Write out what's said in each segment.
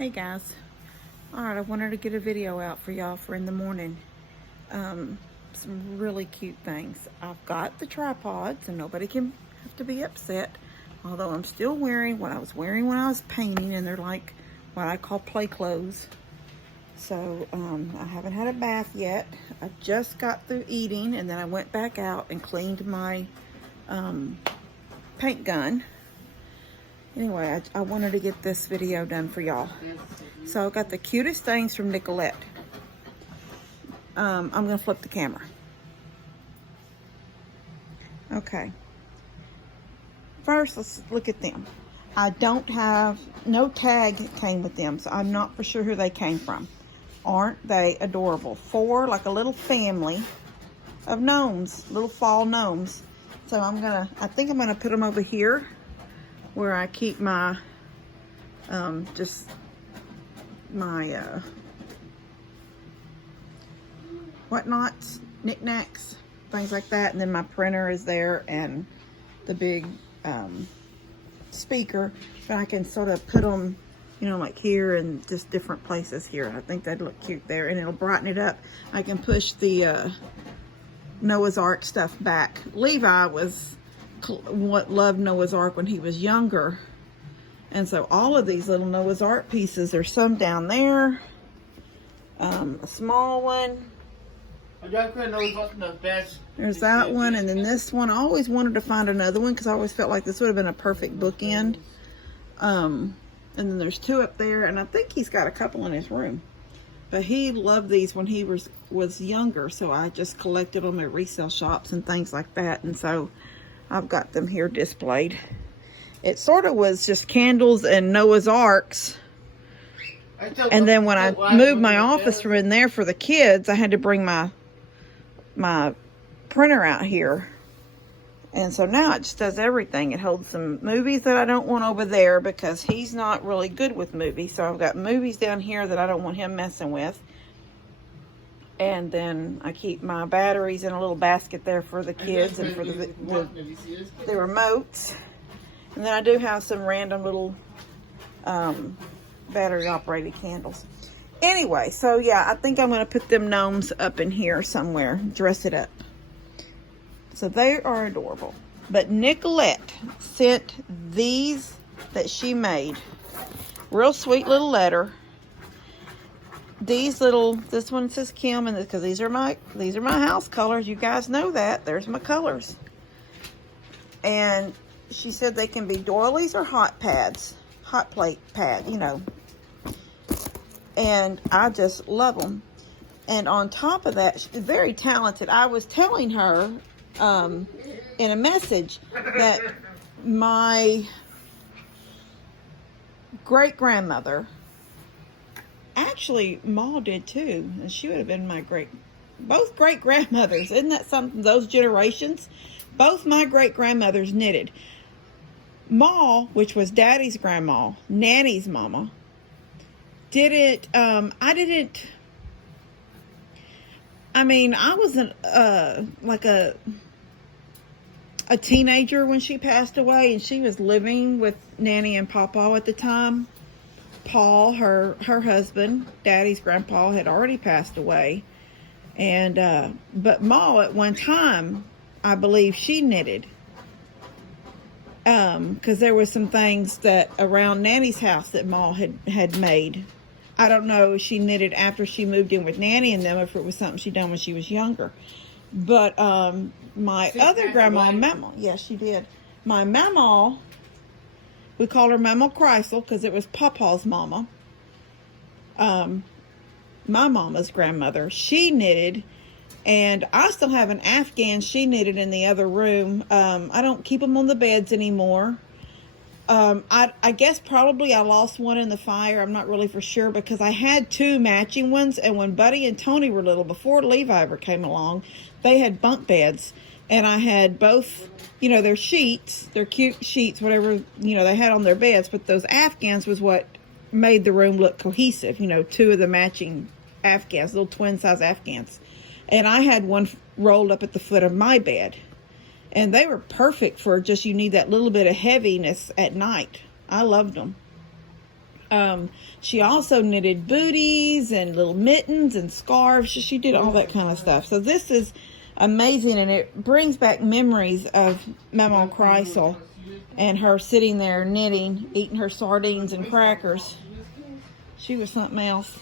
Hey guys, alright, I wanted to get a video out for y'all for in the morning. Some really cute things. I've got the tripod so nobody can have to be upset, although I'm still wearing what I was wearing when I was painting, and they're like what I call play clothes. So I haven't had a bath yet. I just got through eating, and then I went back out and cleaned my paint gun. Anyway, I wanted to get this video done for y'all. So I got the cutest things from Nicolette. I'm going to flip the camera. Okay. First, let's look at them. I don't have, no tag came with them, so I'm not for sure who they came from. Aren't they adorable? Four, like a little family of gnomes, little fall gnomes. So I think I'm going to put them over here where I keep my, just my, whatnots, knickknacks, things like that. And then my printer is there and the big, speaker. But I can sort of put them, you know, like here and just different places here. I think that'd look cute there, and it'll brighten it up. I can push the, Noah's Ark stuff back. Levi loved Noah's Ark when he was younger, and so all of these little Noah's Ark pieces, there's some down there, a small one, there's that one, and then this one. I always wanted to find another one because I always felt like this would have been a perfect bookend. And then there's two up there, and I think he's got a couple in his room, but he loved these when he was younger, so I just collected them at resale shops and things like that, and so I've got them here displayed. It sort of was just candles and Noah's Arks. And then when I moved my office from in there for the kids, I had to bring my printer out here. And so now it just does everything. It holds some movies that I don't want over there because he's not really good with movies. So I've got movies down here that I don't want him messing with. And then I keep my batteries in a little basket there for the kids and for the remotes. And then I do have some random little battery operated candles. Anyway, so yeah, I think I'm going to put them gnomes up in here somewhere, dress it up. So they are adorable. But Nicolette sent these that she made. Real sweet little letter. These little, this one says Kim, and because these are my house colors. You guys know that. There's my colors. And she said they can be doilies or hot pads. Hot plate pad, you know. And I just love them. And on top of that, she's very talented. I was telling her in a message that my great-grandmother, actually Ma did too, and she would have been both great-grandmothers. Isn't that something, those generations? Both my great-grandmothers knitted. Ma, which was Daddy's grandma, Nanny's mama, did it. I wasn't like a teenager when she passed away, and she was living with Nanny and Pawpaw at the time. Paul, her husband, Daddy's grandpa, had already passed away, and but Ma at one time, I believe she knitted, because there was some things that around Nanny's house that Ma had made. I don't know if she knitted after she moved in with Nanny and them, if it was something she done when she was younger. But my other grandma, Mama, yes, she did. My Mama, we called her Mama Kreisel because it was Pawpaw's mama. My mama's grandmother, she knitted, and I still have an Afghan she knitted in the other room. I don't keep them on the beds anymore. I guess probably I lost one in the fire. I'm not really for sure, because I had two matching ones, and when Buddy and Tony were little, before Levi ever came along, they had bunk beds, and I had both, you know, their sheets, their cute sheets, whatever, you know, they had on their beds, but those Afghans was what made the room look cohesive, you know, two of the matching Afghans, little twin size Afghans. And I had one rolled up at the foot of my bed. And they were perfect for just, you need that little bit of heaviness at night. I loved them. She also knitted booties and little mittens and scarves. She did all that kind of stuff. So this is amazing, and it brings back memories of Mama Kreisel and her sitting there knitting, eating her sardines and crackers. She was something else.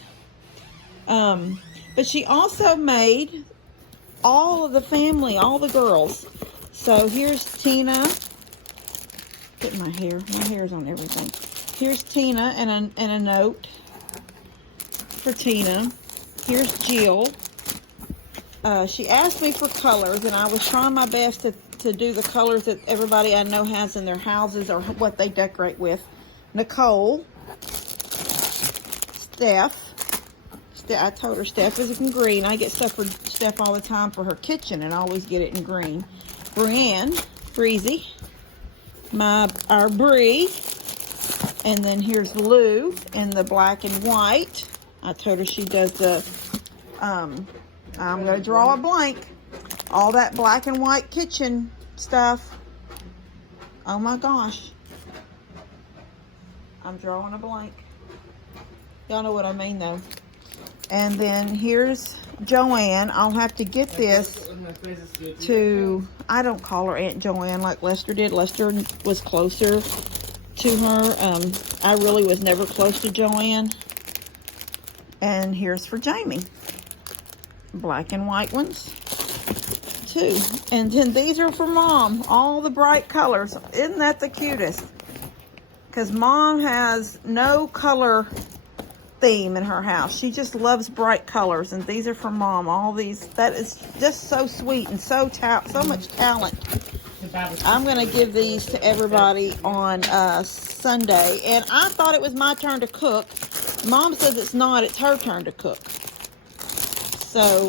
But she also made all of the family, all the girls. So here's Tina. Put my hair's on everything. Here's Tina and a note for Tina. Here's Jill. She asked me for colors, and I was trying my best to do the colors that everybody I know has in their houses or what they decorate with. Nicole. Steph. I told her Steph is in green. I get stuff for Steph all the time for her kitchen, and I always get it in green. Brienne. Breezy. Our Bree. And then here's Lou in the black and white. I told her she does the, I'm going to draw a blank. All that black and white kitchen stuff. Oh my gosh. I'm drawing a blank. Y'all know what I mean though. And then here's Joanne. I'll have to get this to, I don't call her Aunt Joanne like Lester did. Lester was closer to her. I really was never close to Joanne. And here's for Jamie. Black and white ones, too. And then these are for Mom. All the bright colors. Isn't that the cutest? Because Mom has no color theme in her house. She just loves bright colors, and these are for Mom. All these, that is just so sweet and so much talent. I'm going to give these to everybody on Sunday, and I thought it was my turn to cook. Mom says it's not. It's her turn to cook. So,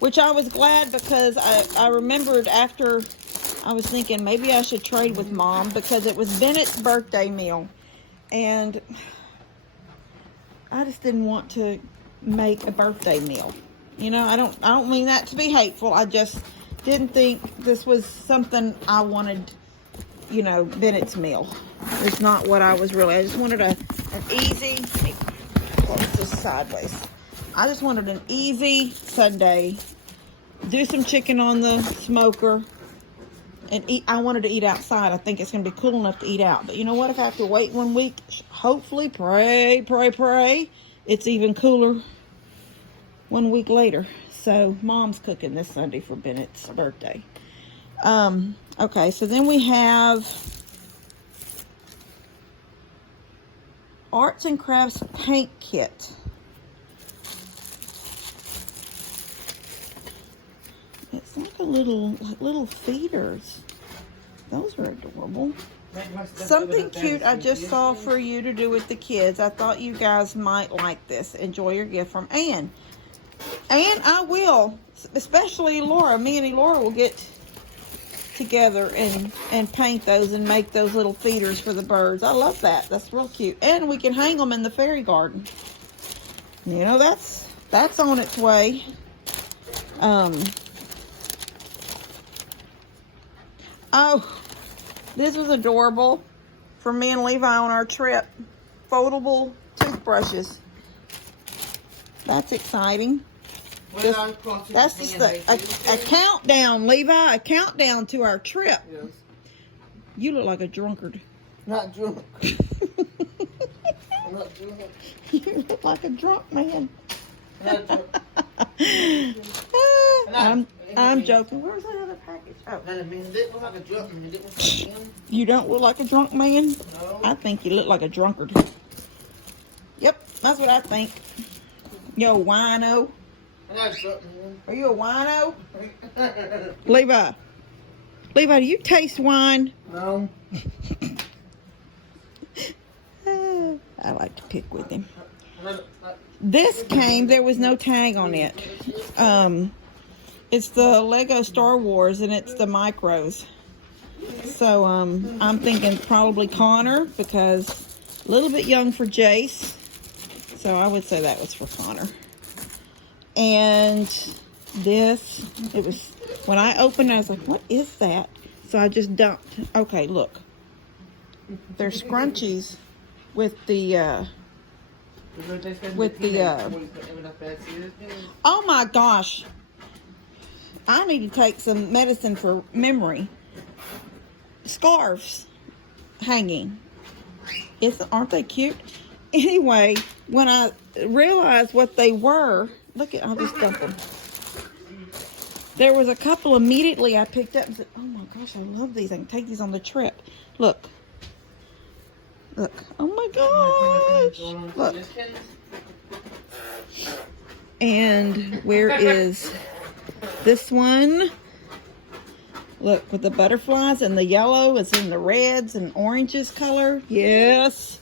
which I was glad, because I remembered after I was thinking maybe I should trade with Mom, because it was Bennett's birthday meal, and I just didn't want to make a birthday meal. You know, I don't mean that to be hateful. I just didn't think this was something I wanted, you know, Bennett's meal. It's not what I was really. I just wanted an easy, let me close this sideways. I just wanted an easy Sunday. Do some chicken on the smoker and eat. I wanted to eat outside. I think it's going to be cool enough to eat out. But you know what? If I have to wait 1 week, hopefully, pray, it's even cooler 1 week later. So Mom's cooking this Sunday for Bennett's birthday. Okay, so then we have Arts and Crafts paint kit. It's like little feeders. Those are adorable. Something cute I just saw for you to do with the kids. I thought you guys might like this. Enjoy your gift from Ann. And I will, especially Laura. Me and Laura will get together and paint those and make those little feeders for the birds. I love that. That's real cute. And we can hang them in the fairy garden. You know, that's on its way. Oh, this was adorable for me and Levi on our trip. Foldable toothbrushes. That's exciting. That's just a countdown, Levi. A countdown to our trip. Yes. You look like a drunkard. Not drunk. I'm not drunk. You look like a drunk man. Not drunk. I'm joking. Where's that other package? Oh. It look like a drunk man. You don't look like a drunk man? No. I think you look like a drunkard. Yep, that's what I think. Yo, wino. Are you a wino? Levi, do you taste wine? No. I like to pick with him. This came, there was no tag on it. It's the Lego Star Wars, and it's the micros. So I'm thinking probably Connor, because a little bit young for Jace. So I would say that was for Connor. And this, it was, when I opened it, I was like, what is that? So I just dumped. Okay, look. They're scrunchies with the oh my gosh, I need to take some medicine for memory. Scarves hanging. Aren't they cute? Anyway, when I realized what they were, look at, I'll just dump them. There was a couple immediately I picked up and said, oh my gosh, I love these. I can take these on the trip. Look. Look. Oh my gosh. Look. And where is this one? Look, with the butterflies and the yellow. It's in the reds and oranges color. Yes.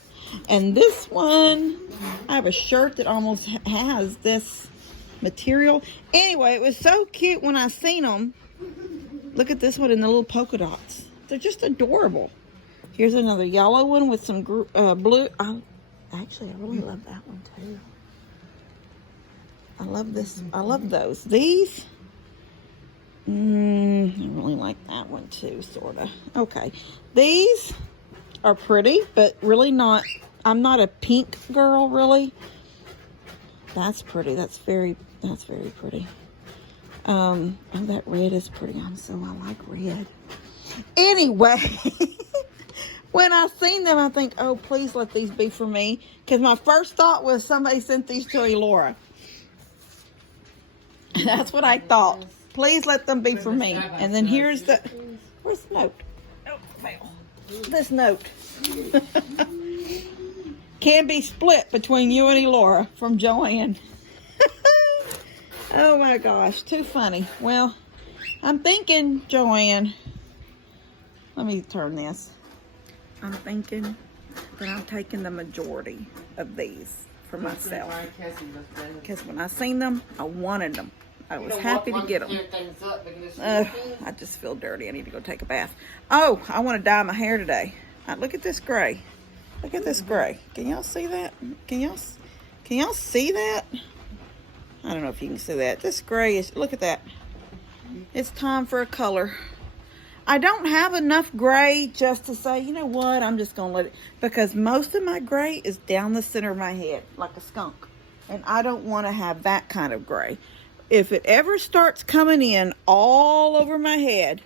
And this one, I have a shirt that almost has this material. Anyway, it was so cute when I seen them. Look at this one in the little polka dots. They're just adorable. Here's another yellow one with some blue. Actually, I really love that one too. I love this. I love those. These, I really like that one too, sort of. Okay. These are pretty, but really not. I'm not a pink girl, really. That's pretty. That's very pretty. Oh, that red is pretty. I like red. Anyway, when I seen them, I think, oh, please let these be for me. Because my first thought was somebody sent these to Elora. That's what I thought. Please let them be for me. And then here's where's the note? Oh, fail. This note. Can be split between you and Elora from Joanne. Oh my gosh, too funny. Well, I'm thinking, Joanne, let me turn this. I'm thinking that I'm taking the majority of these for myself. Because when I seen them, I wanted them. I was happy to get them. I just feel dirty. I need to go take a bath. Oh, I want to dye my hair today. Look at this gray. Look at this gray. Can y'all see that? Can y'all see that? I don't know if you can see that. This gray is, look at that. It's time for a color. I don't have enough gray just to say, you know what, I'm just going to let it, because most of my gray is down the center of my head, like a skunk. And I don't want to have that kind of gray. If it ever starts coming in all over my head,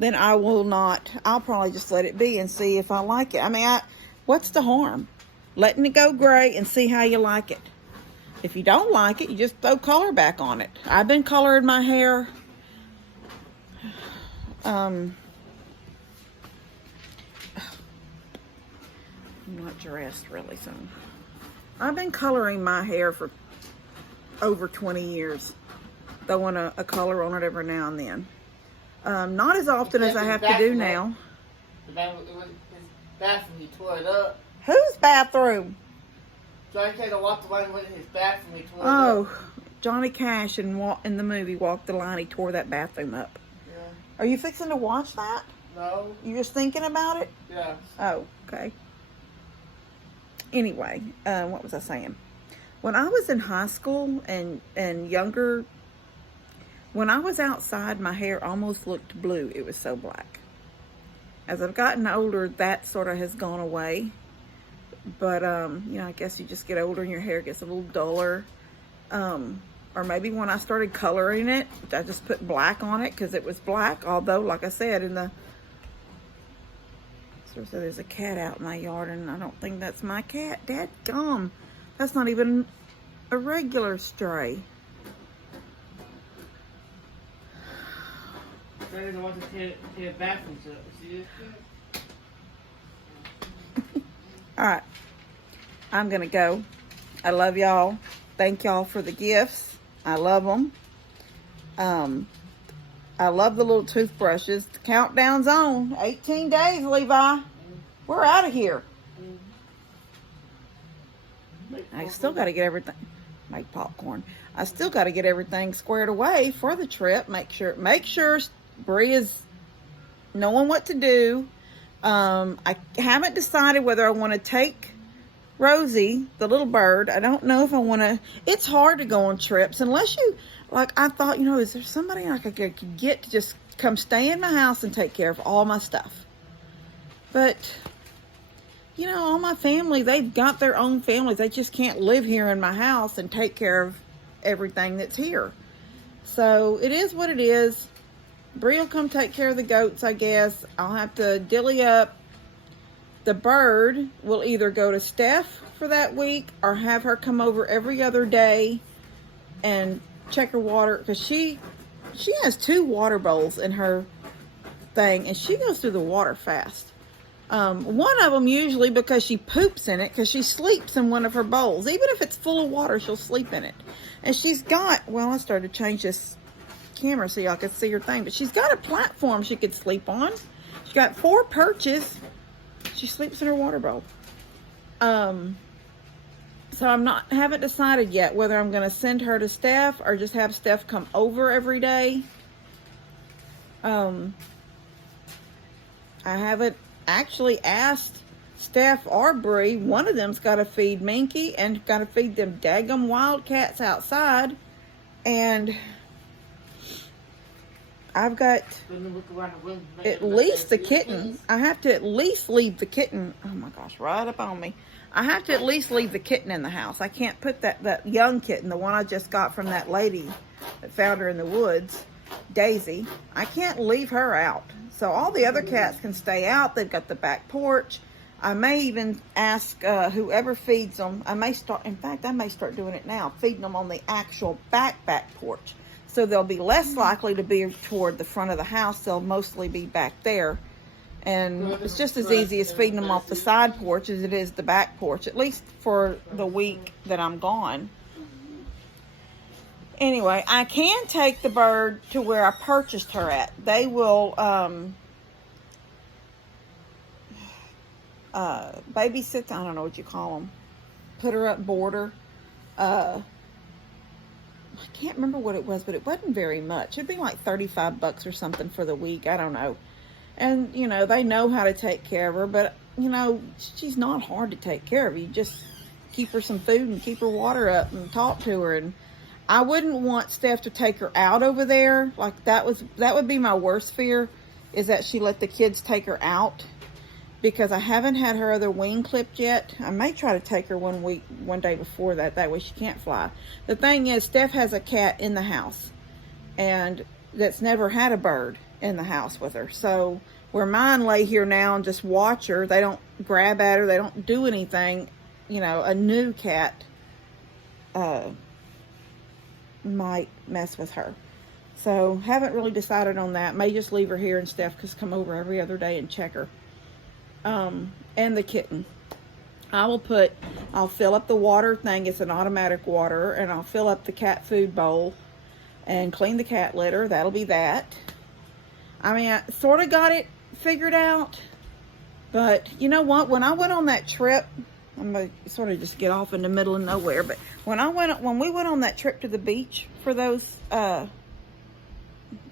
then I will not. I'll probably just let it be and see if I like it. I mean, what's the harm? Letting it go gray and see how you like it. If you don't like it, you just throw color back on it. I've been coloring my hair. I'm not dressed really, so I've been coloring my hair for over 20 years. Throwing a color on it every now and then. Not as often as I have to do now. His bathroom, he tore it up. Whose bathroom? Johnny Cash walked the line with his bathroom, he tore it up. Oh, Johnny Cash in the movie Walk the Line, he tore that bathroom up. Yeah. Are you fixing to watch that? No. You just thinking about it? Yeah. Oh, okay. Anyway, what was I saying? When I was in high school and younger, when I was outside, my hair almost looked blue. It was so black. As I've gotten older, that sort of has gone away. But, you know, I guess you just get older and your hair gets a little duller. Or maybe when I started coloring it, I just put black on it because it was black. Although, like I said, so there's a cat out in my yard, and I don't think that's my cat. Dadgum. That's not even a regular stray. Daddy doesn't want to tear bathrooms up. See this? All right, I'm gonna go. I love y'all. Thank y'all for the gifts. I love them. I love the little toothbrushes. The countdown's on. 18 days, Levi. We're out of here. I still got to get everything. Make popcorn. I still got to get everything squared away for the trip. Make sure Bree is knowing what to do. I haven't decided whether I want to take Rosie, the little bird. I don't know if I want to. It's hard to go on trips unless you, like I thought, you know, is there somebody I could get to just come stay in my house and take care of all my stuff? But, you know, all my family, they've got their own families. They just can't live here in my house and take care of everything that's here. So it is what it is. Bree will come take care of the goats, I guess. I'll have to dilly up. The bird will either go to Steph for that week or have her come over every other day and check her water, because she has 2 water bowls in her thing, and she goes through the water fast. One of them usually because she poops in it, because she sleeps in one of her bowls. Even if it's full of water, she'll sleep in it. And she's got, well, I started to change this camera so y'all could see her thing, but she's got a platform she could sleep on. She's got 4 perches. She sleeps in her water bowl. So haven't decided yet whether I'm going to send her to Steph or just have Steph come over every day. I haven't actually asked Steph or Bree. One of them's got to feed Minky and got to feed them daggum wildcats outside. And I've got at least the kitten. I have to at least leave the kitten. Oh my gosh, right up on me. I have to at least leave the kitten in the house. I can't put that young kitten, the one I just got from that lady that found her in the woods, Daisy. I can't leave her out. So all the other cats can stay out. They've got the back porch. I may even ask whoever feeds them. I may start doing it now, feeding them on the actual back porch. So they'll be less likely to be toward the front of the house. They'll mostly be back there. And it's just as easy as feeding them off the side porch as it is the back porch, at least for the week that I'm gone. Anyway, I can take the bird to where I purchased her at. They will babysit, I don't know what you call them, put her up, board her. I can't remember what it was, but it wasn't very much. It'd be like $35 or something for the week. I don't know. And, you know, they know how to take care of her, but, you know, she's not hard to take care of. You just keep her some food and keep her water up and talk to her. And I wouldn't want Steph to take her out over there. Like, that would be my worst fear, is that she let the kids take her out, because I haven't had her other wing clipped yet. I may try to take her one day before that. That way she can't fly. The thing is, Steph has a cat in the house, and that's never had a bird in the house with her. So where mine lay here now and just watch her, they don't grab at her, they don't do anything. You know, a new cat might mess with her. So haven't really decided on that. May just leave her here, and Steph can come over every other day and check her. And the kitten. I'll fill up the water thing. It's an automatic water, and I'll fill up the cat food bowl and clean the cat litter. That'll be that. I mean, I sort of got it figured out, but you know what? When I went on that trip, I'm gonna sort of just get off in the middle of nowhere, but when we went on that trip to the beach for those, what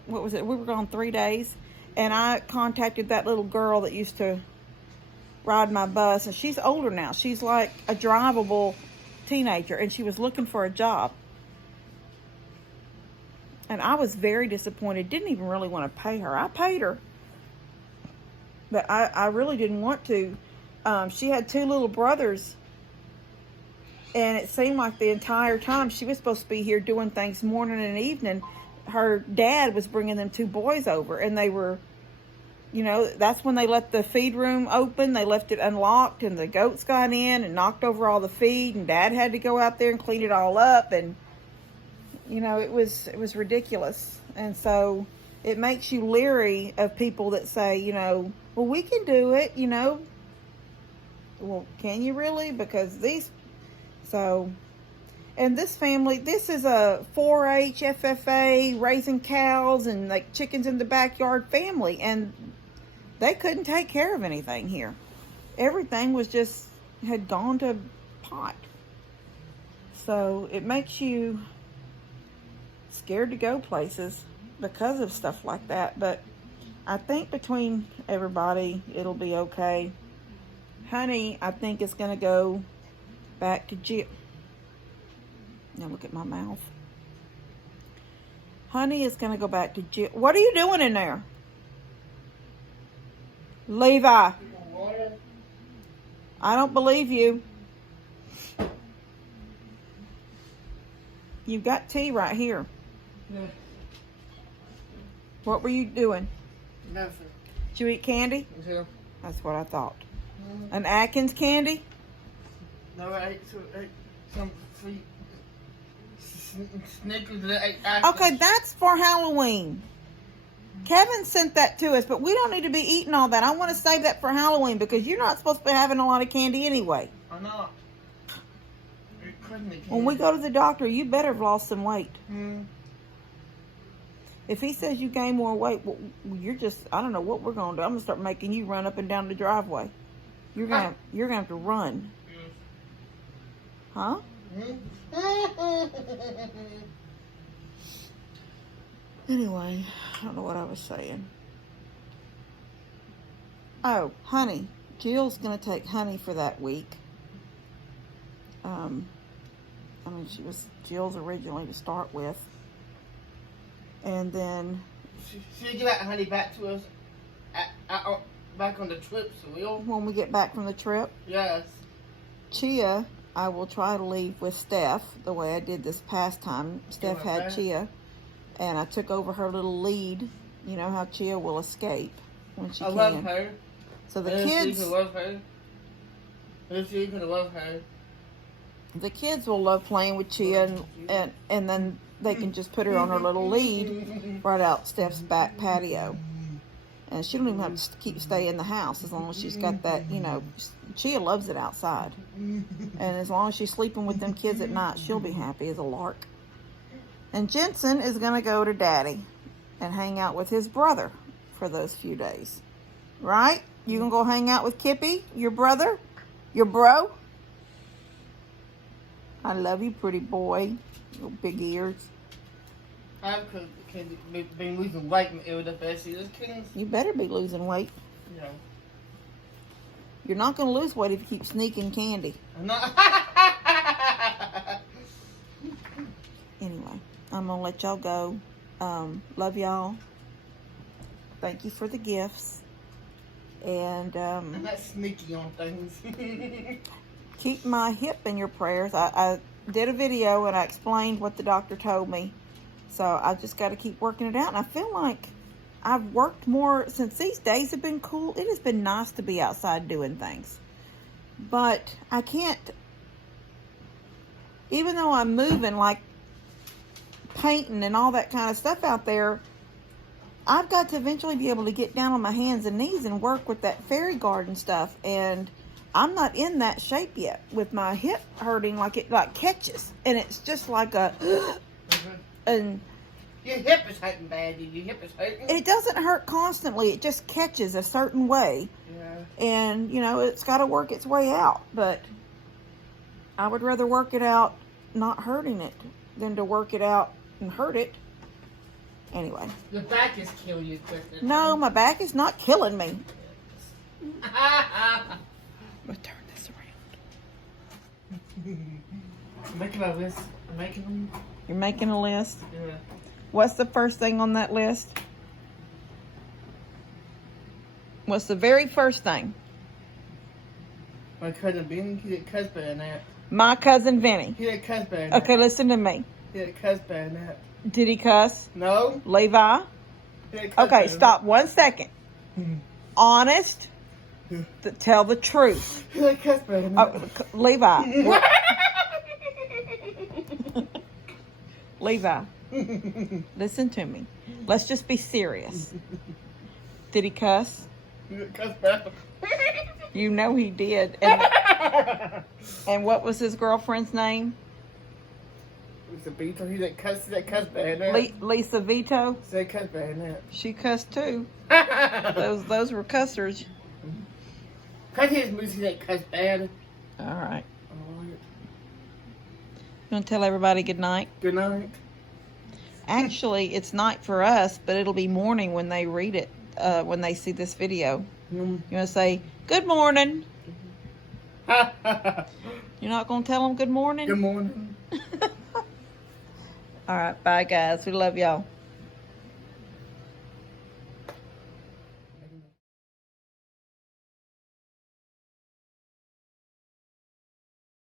was it? We were gone 3 days, and I contacted that little girl that used to ride my bus, and she's older now. She's like a drivable teenager, and she was looking for a job. And I was very disappointed. Didn't even really want to pay her. I paid her, but I really didn't want to. She had 2 little brothers, and it seemed like the entire time she was supposed to be here doing things morning and evening, her dad was bringing them 2 boys over, and they were, you know, that's when they let the feed room open. They left it unlocked, and the goats got in and knocked over all the feed, and Dad had to go out there and clean it all up. And you know, it was ridiculous. And so it makes you leery of people that say, you know, well, we can do it, you know. Well, can you really? Because and this family, this is a 4-H FFA, raising cows and like chickens in the backyard family, and they couldn't take care of anything here. Everything had gone to pot. So it makes you scared to go places because of stuff like that. But I think between everybody, it'll be okay. Honey, I think, is going to go back to jail. Now look at my mouth. Honey is going to go back to jail. What are you doing in there? Levi. I don't believe you. You've got tea right here. Yeah. What were you doing? Nothing. Did you eat candy? Yeah. That's what I thought. An Atkins candy? No, I ate some sweet Snickers that I ate after. Okay, that's for Halloween. Kevin sent that to us, but we don't need to be eating all that. I want to save that for Halloween because you're not supposed to be having a lot of candy anyway. I'm not. When we go to the doctor, you better have lost some weight. Mm. If he says you gain more weight, well, you're just, I don't know what we're going to do. I'm going to start making you run up and down the driveway. You're going to have to run. Yes. Huh? Anyway, I don't know what I was saying. Oh, honey. Jill's going to take honey for that week. I mean, she was Jill's originally to start with. And then... She'll give that honey back to us back on the trip, so we'll... When we get back from the trip? Yes. Chia, I will try to leave with Steph the way I did this past time. Steph had Chia, and I took over her little lead. You know how Chia will escape when she can. I love her. So the kids... I love her. She's gonna love her. The kids will love playing with Chia, and then they can just put her on her little lead right out Steph's back patio. And she don't even have to stay in the house as long as she's got that, you know, Chia loves it outside. And as long as she's sleeping with them kids at night, she'll be happy as a lark. And Jensen is going to go to Daddy and hang out with his brother for those few days. Right? You going to go hang out with Kippy, your brother, your bro? I love you, pretty boy. Your big ears. I've been losing weight in the past years. You better be losing weight. Yeah. You're not going to lose weight if you keep sneaking candy. I'm not. Anyway, I'm going to let y'all go. Love y'all. Thank you for the gifts. And I'm not sneaky on things. keep my hip in your prayers. I did a video and I explained what the doctor told me. So I just got to keep working it out. And I feel like I've worked more since these days have been cool. It has been nice to be outside doing things. But I can't, even though I'm moving, like painting and all that kind of stuff out there, I've got to eventually be able to get down on my hands and knees and work with that fairy garden stuff. And I'm not in that shape yet with my hip hurting, like it like catches. And it's just like a... And your hip is hurting bad. Your hip is hurting. It doesn't hurt constantly. It just catches a certain way. Yeah. And, you know, it's got to work its way out. But I would rather work it out not hurting it than to work it out and hurt it. Anyway. Your back is killing you, Kristen. No, my back is not killing me. I'm Let's turn this around. making a list. I'm making them. You're making a list? Yeah. What's the first thing on that list? What's the very first thing? My cousin Benny, he did cuss bad in that. My cousin Vinny. He did cuss bad in Okay, that. listen to me. He did cuss bad in that. Did he cuss? No. Levi? He did cuss Okay, bad stop 1 second. in Honest. Tell the truth. that. He did cuss bad in that. Levi. Levi. Listen to me. Let's just be serious. Did he cuss? He did cuss bad. You know he did. And what was his girlfriend's name? Lisa Vito, he did cuss bad in that. Lisa Vito. He did cuss bad in that. She cussed too. Those were cussers. Cut his moves, he did cuss bad. All right. All right. You want to tell everybody good night? Good night. Actually, it's night for us, but it'll be morning when they read it, when they see this video. You want to say, good morning. You're not going to tell them good morning? Good morning. All right. Bye, guys. We love y'all.